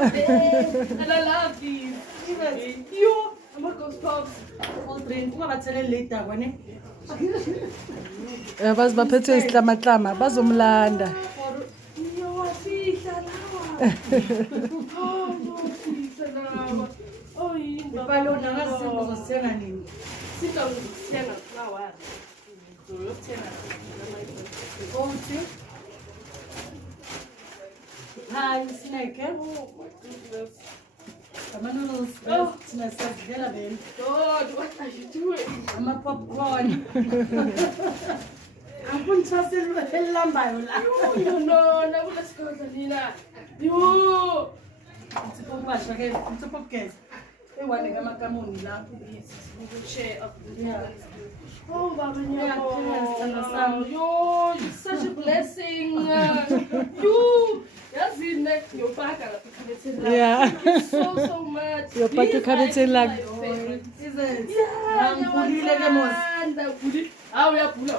love them. And I love these. You, I'm a ghost pops. All drink. Ungabatheleli later kwane. Yabazi baphethe isihlamahlama bazomlanda. Oh, you Balona ngasimbo zosithenga nini? Sithenga flower. Othi. Hi, snack. Oh my goodness. Ama-noodles. Thina siyazidlela vele. God, what are you doing? Ama-popcorn. Angiphothase elilambayo la. No, let's go, Nina. You. Ngitsipopasha ke, ngitsipopkeza. Ewane kamakamuni la. We will share up the Yeah. Oh, Baba Yeah, Nyako. Yo, you're such a blessing. You. Yazine, your back Yeah. Thank you so much. Your back These ekhabetheni are lakho. my favorite. Is it? Yeah, Ngipulile ke mos. ngiyawuthanda. Hawu, uyapula.